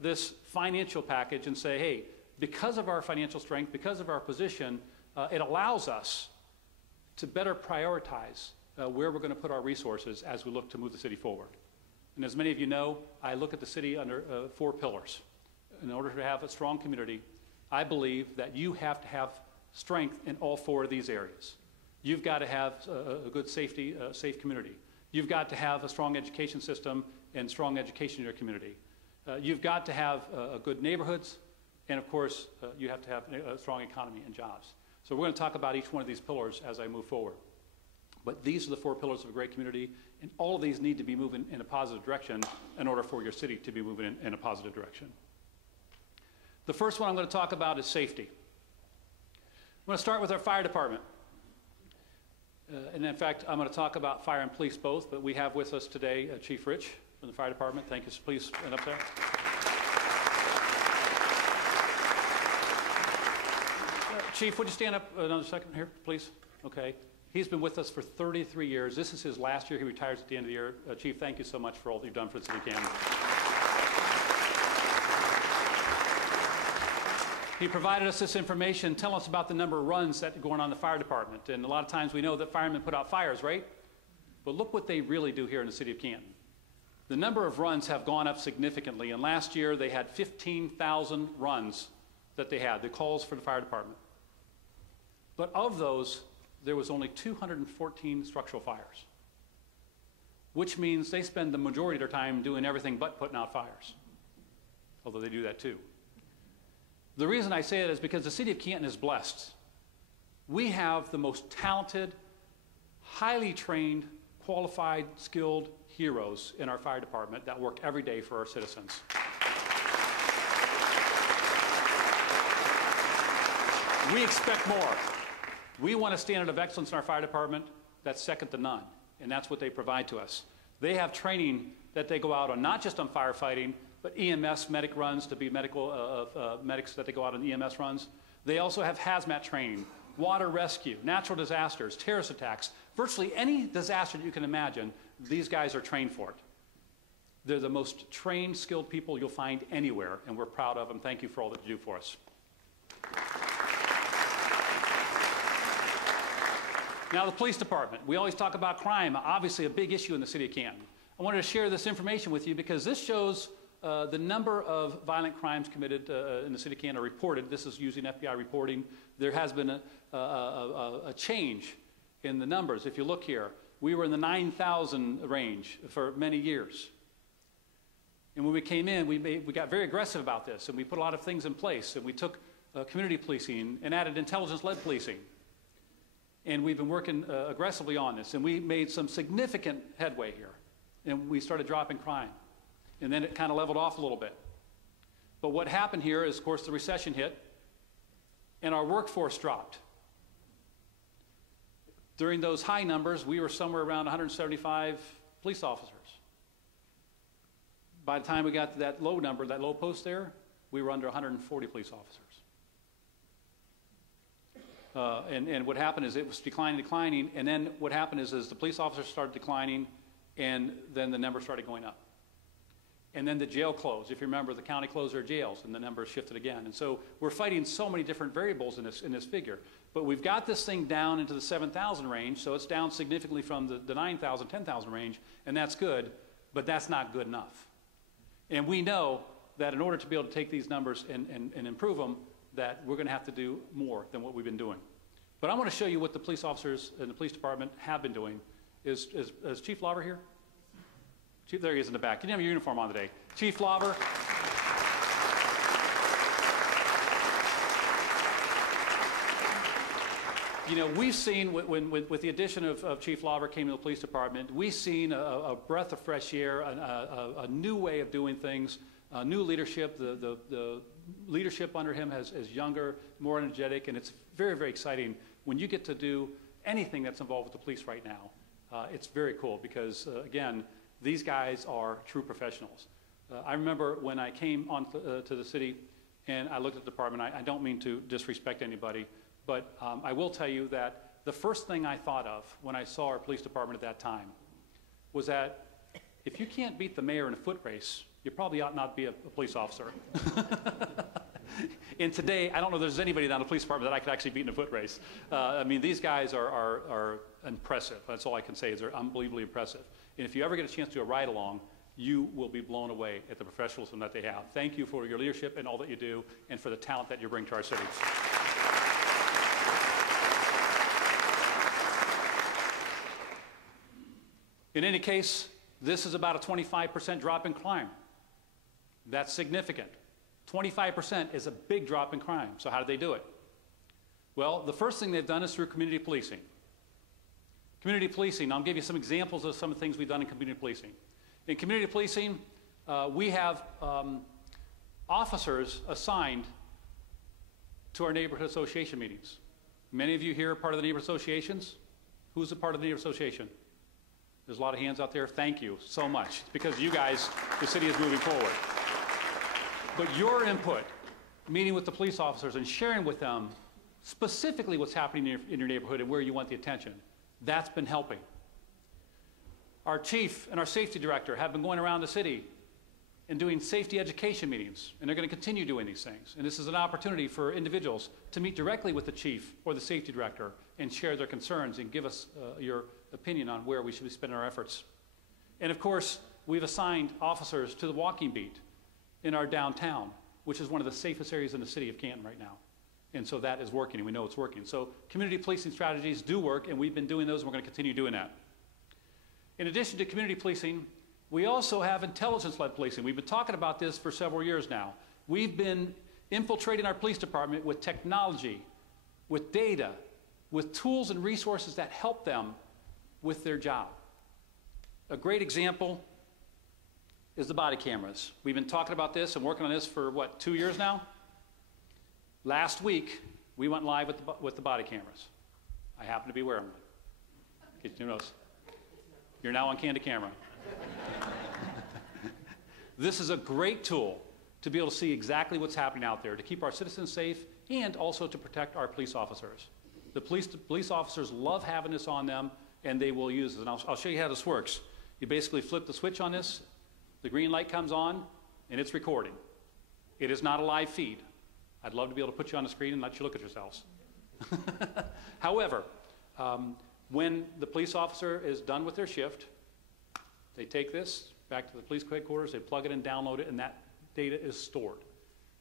this financial package and say, hey, because of our financial strength, because of our position, it allows us to better prioritize where we're going to put our resources as we look to move the city forward. And as many of you know, I look at the city under 4 pillars. In order to have a strong community, I believe that you have to have strength in all 4 of these areas. You've got to have a good safety, safe community. You've got to have a strong education system and strong education in your community. You've got to have good neighborhoods, and of course, you have to have a strong economy and jobs. So we're going to talk about each one of these pillars as I move forward. But these are the 4 pillars of a great community, and all of these need to be moving in a positive direction in order for your city to be moving in a positive direction. The first one I'm going to talk about is safety. I'm going to start with our fire department. And in fact, I'm going to talk about fire and police both, but we have with us today Chief Rich from the fire department. Thank you. Please stand up there. Chief, would you stand up another second here, please? Okay. He's been with us for 33 years. This is his last year. He retires at the end of the year. Chief, thank you so much for all that you've done for the city of Canton. He provided us this information. Tell us about the number of runs that are going on in the fire department. And a lot of times we know that firemen put out fires, right? But look what they really do here in the city of Canton. The number of runs have gone up significantly. And last year they had 15,000 runs that they had, the calls for the fire department. But of those, there was only 214 structural fires, which means they spend the majority of their time doing everything but putting out fires, although they do that too. The reason I say it is because the city of Canton is blessed. We have the most talented, highly trained, qualified, skilled heroes in our fire department that work every day for our citizens. We expect more. We want a standard of excellence in our fire department that's second to none, and that's what they provide to us. They have training that they go out on, not just on firefighting, but EMS medic runs to be medics that they go out on EMS runs. They also have hazmat training, water rescue, natural disasters, terrorist attacks. Virtually any disaster that you can imagine, these guys are trained for it. They're the most trained, skilled people you'll find anywhere, and we're proud of them. Thank you for all that you do for us. Now, the police department. We always talk about crime, obviously a big issue in the city of Canton. I wanted to share this information with you because this shows the number of violent crimes committed in the city of Canton are reported. This is using FBI reporting. There has been a change in the numbers. If you look here, we were in the 9,000 range for many years. And when we came in, we got very aggressive about this, and we put a lot of things in place, and we took community policing and added intelligence-led policing. And we've been working aggressively on this, and we made some significant headway here. And we started dropping crime. And then it kind of leveled off a little bit. But what happened here is, of course, the recession hit, and our workforce dropped. During those high numbers, we were somewhere around 175 police officers. By the time we got to that low number, that low post there, we were under 140 police officers. And what happened is it was declining, and then what happened is the police officers started declining, and then the number started going up. And then the jail closed. If you remember, the county closed their jails, and the numbers shifted again. And so we're fighting so many different variables in this figure. But we've got this thing down into the 7,000 range, so it's down significantly from the 9,000, 10,000 range, and that's good, but that's not good enough. And we know that in order to be able to take these numbers and improve them, that we're going to have to do more than what we've been doing. But I want to show you what the police officers in the police department have been doing. Is Chief Lauber here? Chief, there he is in the back. You didn't have your uniform on today. Chief Lauber. You know, we've seen, with the addition of Chief Lauber came to the police department, we've seen a breath of fresh air, a new way of doing things, new leadership. The leadership under him is younger, more energetic, and it's very, very exciting when you get to do anything that's involved with the police right now. It's very cool because, again, these guys are true professionals. I remember when I came on to the city and I looked at the department, I don't mean to disrespect anybody, but I will tell you that the first thing I thought of when I saw our police department at that time was that if you can't beat the mayor in a foot race, you probably ought not be a police officer. And today, I don't know if there's anybody down the police department that I could actually beat in a foot race. I mean, these guys are impressive. That's all I can say is they're unbelievably impressive. And if you ever get a chance to do a ride-along, you will be blown away at the professionalism that they have. Thank you for your leadership and all that you do, and for the talent that you bring to our city. In any case, this is about a 25% drop in crime. That's significant. 25% is a big drop in crime. So how did they do it? Well, the first thing they've done is through community policing. Community policing, I'll give you some examples of some of the things we've done in community policing. In community policing, we have officers assigned to our neighborhood association meetings. Many of you here are part of the neighborhood associations. Who's a part of the neighborhood association? There's a lot of hands out there. Thank you so much. It's because you guys, the city is moving forward. But your input, meeting with the police officers and sharing with them specifically what's happening in your neighborhood and where you want the attention, that's been helping. Our chief and our safety director have been going around the city and doing safety education meetings, and they're going to continue doing these things. And this is an opportunity for individuals to meet directly with the chief or the safety director and share their concerns and give us your opinion on where we should be spending our efforts. And of course, we've assigned officers to the walking beat in our downtown, which is one of the safest areas in the city of Canton right now. And so that is working, and we know it's working. So community policing strategies do work, and we've been doing those, and we're going to continue doing that. In addition to community policing, we also have intelligence-led policing. We've been talking about this for several years now. We've been infiltrating our police department with technology, with data, with tools and resources that help them with their job. A great example is the body cameras. We've been talking about this and working on this for, what, 2 years now? Last week, we went live with the body cameras. I happen to be wearing one. Get your nose. You're now on candid camera. This is a great tool to be able to see exactly what's happening out there, to keep our citizens safe and also to protect our police officers. The police officers love having this on them, and they will use it. And I'll show you how this works. You basically flip the switch on this, the green light comes on, and it's recording. It is not a live feed. I'd love to be able to put you on the screen and let you look at yourselves. However, when the police officer is done with their shift, they take this back to the police headquarters, they plug it in, download it, and that data is stored.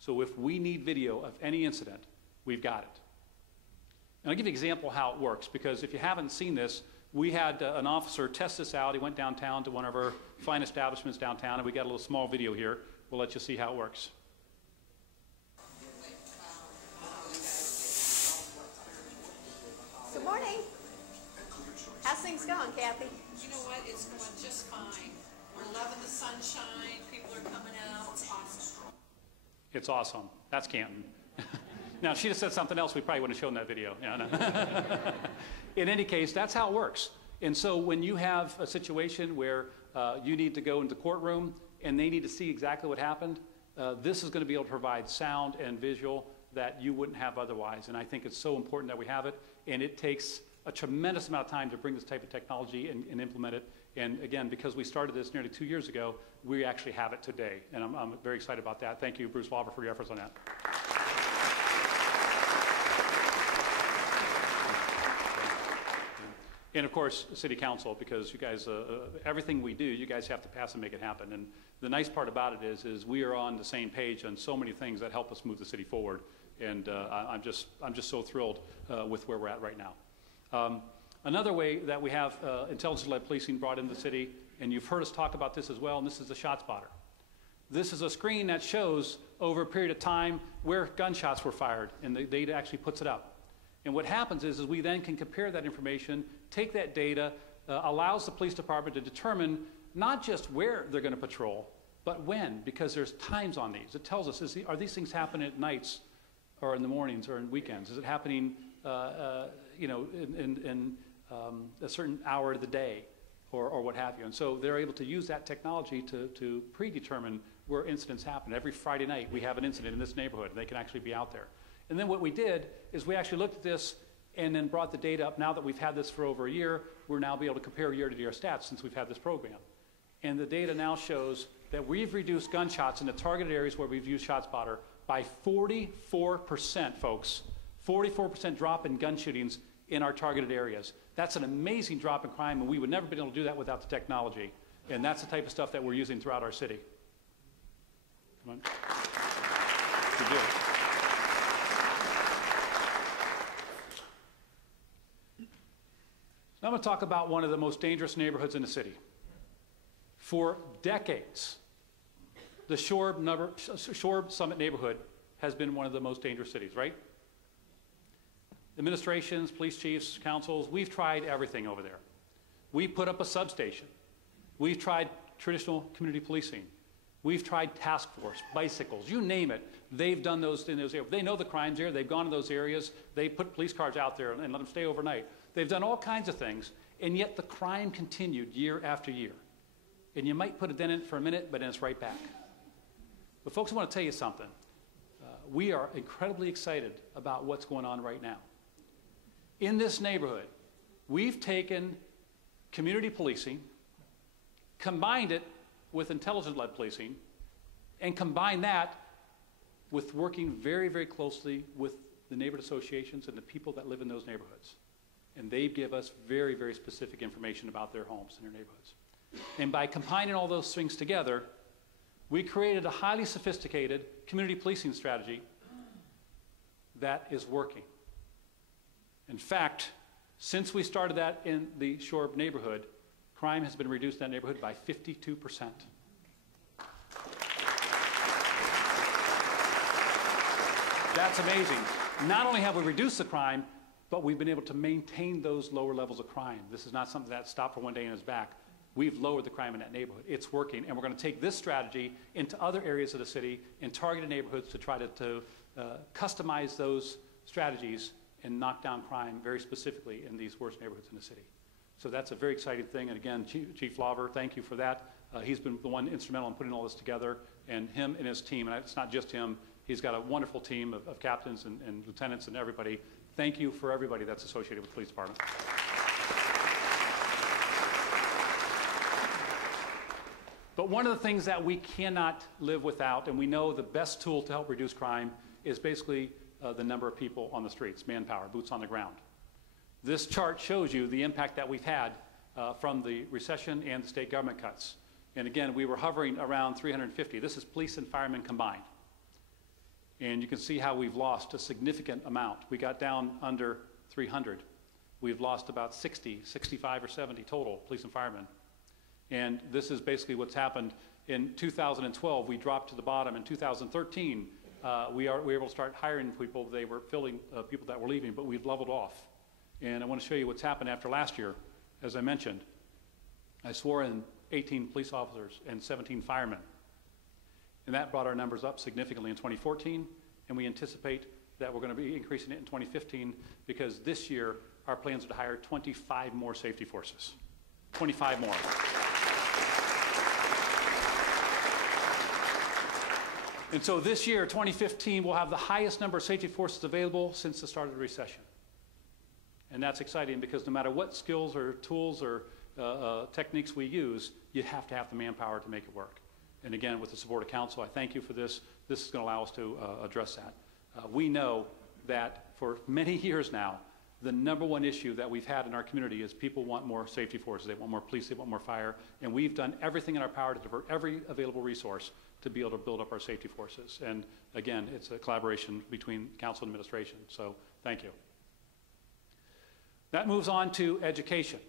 So if we need video of any incident, we've got it. And I'll give you an example of how it works, because if you haven't seen this, we had an officer test this out. He went downtown to one of our fine establishments downtown, and we got a little small video here. We'll let you see how it works. Good morning. How's things going, Kathy? You know what? It's going just fine. We're loving the sunshine. People are coming out. It's awesome. It's awesome. That's Canton. Now, if she'd have said something else, we probably wouldn't have shown that video. Yeah, no. In any case, that's how it works. And so when you have a situation where you need to go into the courtroom and they need to see exactly what happened, this is going to be able to provide sound and visual that you wouldn't have otherwise. And I think it's so important that we have it. And it takes a tremendous amount of time to bring this type of technology and implement it. And again, because we started this nearly 2 years ago, we actually have it today. And I'm very excited about that. Thank you, Bruce Walber, for your efforts on that. And of course, City Council, because you guys, everything we do, you guys have to pass and make it happen. And the nice part about it is we are on the same page on so many things that help us move the city forward. And I'm just so thrilled with where we're at right now. Another way that we have intelligence-led policing brought into the city, and you've heard us talk about this as well, and this is the ShotSpotter. This is a screen that shows over a period of time where gunshots were fired, and the data actually puts it up. And what happens is we then can compare that information, take that data, allows the police department to determine not just where they're going to patrol, but when, because there's times on these. It tells us, are these things happening at nights or in the mornings or in weekends? Is it happening in a certain hour of the day or what have you? And so they're able to use that technology to predetermine where incidents happen. Every Friday night we have an incident in this neighborhood, and they can actually be out there. And then what we did is we actually looked at this and then brought the data up. Now that we've had this for over a year, we're now be able to compare year-to-year stats since we've had this program. And the data now shows that we've reduced gunshots in the targeted areas where we've used ShotSpotter by 44%, folks. 44% drop in gun shootings in our targeted areas. That's an amazing drop in crime, and we would never be able to do that without the technology. And that's the type of stuff that we're using throughout our city. Come on. Good deal. Now I'm going to talk about one of the most dangerous neighborhoods in the city. For decades, the Shore Summit neighborhood has been one of the most dangerous cities, right? Administrations, police chiefs, councils, we've tried everything over there. We put up a substation. We've tried traditional community policing. We've tried task force, bicycles, you name it. They've done those in those areas. They know the crime's there. They've gone to those areas. They put police cars out there and let them stay overnight. They've done all kinds of things, and yet the crime continued year after year. And you might put a dent in it for a minute, but then it's right back. But folks, I want to tell you something. We are incredibly excited about what's going on right now. In this neighborhood, we've taken community policing, combined it with intelligence-led policing, and combined that with working very, very closely with the neighborhood associations and the people that live in those neighborhoods. And they give us very, very specific information about their homes and their neighborhoods. And by combining all those things together, we created a highly sophisticated community policing strategy that is working. In fact, since we started that in the Shore neighborhood, crime has been reduced in that neighborhood by 52%. That's amazing. Not only have we reduced the crime, but we've been able to maintain those lower levels of crime. This is not something that stopped for one day and is back. We've lowered the crime in that neighborhood. It's working, and we're going to take this strategy into other areas of the city in targeted neighborhoods to try to customize those strategies and knock down crime very specifically in these worst neighborhoods in the city. So that's a very exciting thing, and again, Chief Lawver, thank you for that. He's been the one instrumental in putting all this together, and him and his team, and it's not just him, he's got a wonderful team of captains and lieutenants and everybody. Thank you for everybody that's associated with the police department. But one of the things that we cannot live without, and we know the best tool to help reduce crime is basically the number of people on the streets, manpower, boots on the ground. This chart shows you the impact that we've had from the recession and the state government cuts. And again, we were hovering around 350. This is police and firemen combined. And you can see how we've lost a significant amount. We got down under 300. We've lost about 60, 65 or 70 total police and firemen. And this is basically what's happened. In 2012, we dropped to the bottom. In 2013, we were able to start hiring people. They were filling people that were leaving, but we've leveled off. And I want to show you what's happened after last year. As I mentioned, I swore in 18 police officers and 17 firemen. And that brought our numbers up significantly in 2014, and we anticipate that we're going to be increasing it in 2015 because this year our plans are to hire 25 more safety forces. 25 more. And so this year, 2015, we'll have the highest number of safety forces available since the start of the recession. And that's exciting because no matter what skills or tools or techniques we use, you have to have the manpower to make it work. And again, with the support of council, I thank you for this. This is going to allow us to address that. We know that for many years now, the number one issue that we've had in our community is people want more safety forces. They want more police, they want more fire. And we've done everything in our power to divert every available resource to be able to build up our safety forces. And again, it's a collaboration between council and administration. So thank you. That moves on to education.